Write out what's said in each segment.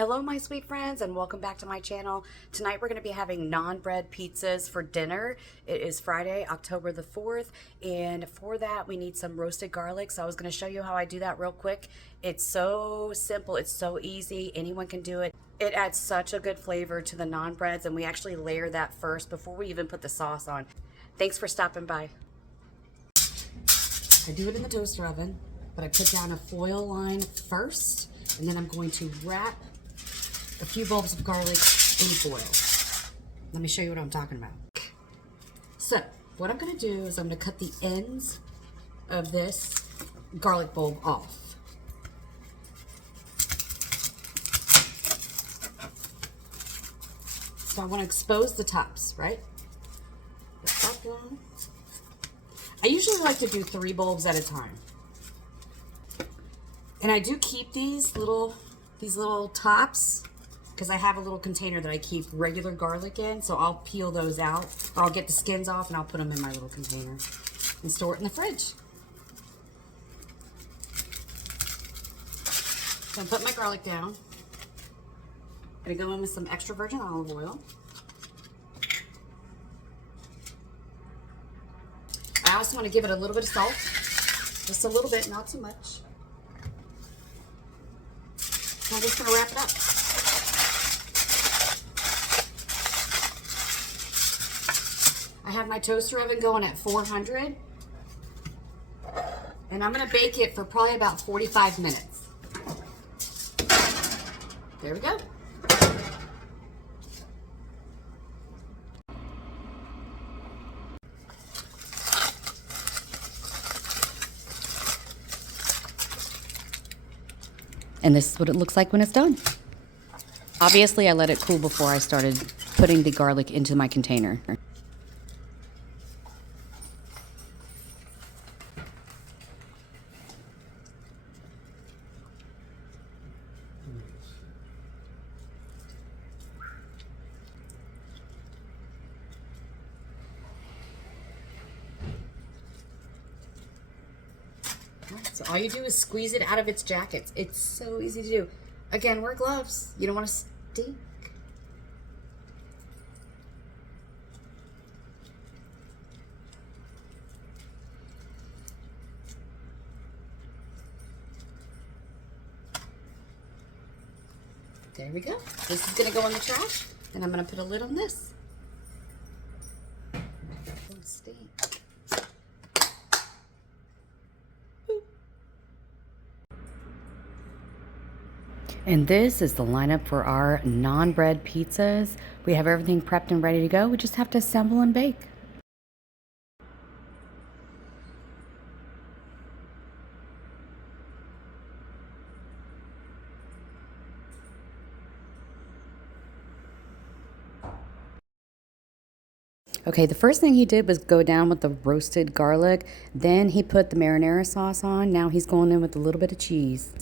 Hello my sweet friends and welcome back to my channel. Tonight we're going to be having naan bread pizzas for dinner. It is Friday, October the 4th, and for that we need some roasted garlic. So I was going to show you how I do that real quick. It's so simple, it's so easy, anyone can do it. It adds such a good flavor to the naan breads, and we actually layer that first before we even put the sauce on. Thanks for stopping by. I do it in the toaster oven, but I put down a foil line first, and then I'm going to wrap a few bulbs of garlic in foil. Let me show you what I'm talking about. So, what I'm going to do is I'm going to cut the ends of this garlic bulb off. So I want to expose the tops, right? Put that down. I usually like to do 3 bulbs at a time. And I do keep these little tops because I have a little container that I keep regular garlic in, so I'll peel those out, or I'll get the skins off and I'll put them in my little container and store it in the fridge. So I put my garlic down. I'm gonna go in with some extra virgin olive oil. I also want to give it a little bit of salt, just a little bit, not too much. I'm just gonna wrap it up. I have my toaster oven going at 400, and I'm going to bake it for probably about 45 minutes. There we go. And this is what it looks like when it's done. Obviously, I let it cool before I started putting the garlic into my container. So all you do is squeeze it out of its jacket. It's so easy to do. Again, wear gloves. You don't want to stink. There we go. This is going to go in the trash, and I'm going to put a lid on this. Don't stink. And this is the lineup for our naan bread pizzas. We have everything prepped and ready to go. We just have to assemble and bake. Okay, the first thing he did was go down with the roasted garlic. Then he put the marinara sauce on. Now he's going in with a little bit of cheese.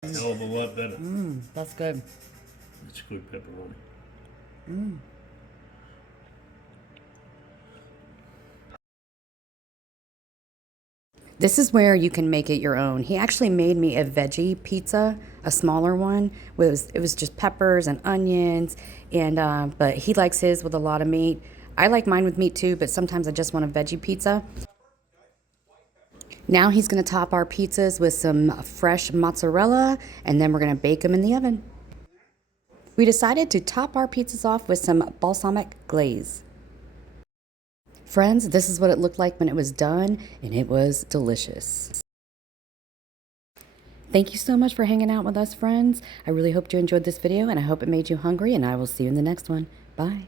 Hell of a lot better. That's good. It's good pepperoni. This is where you can make it your own. He actually made me a veggie pizza, a smaller one. It was just peppers and onions, and but he likes his with a lot of meat. I like mine with meat too, but sometimes I just want a veggie pizza. Now he's going to top our pizzas with some fresh mozzarella, and then we're going to bake them in the oven. We decided to top our pizzas off with some balsamic glaze. Friends, this is what it looked like when it was done, and it was delicious. Thank you so much for hanging out with us, friends. I really hope you enjoyed this video, and I hope it made you hungry, and I will see you in the next one. Bye.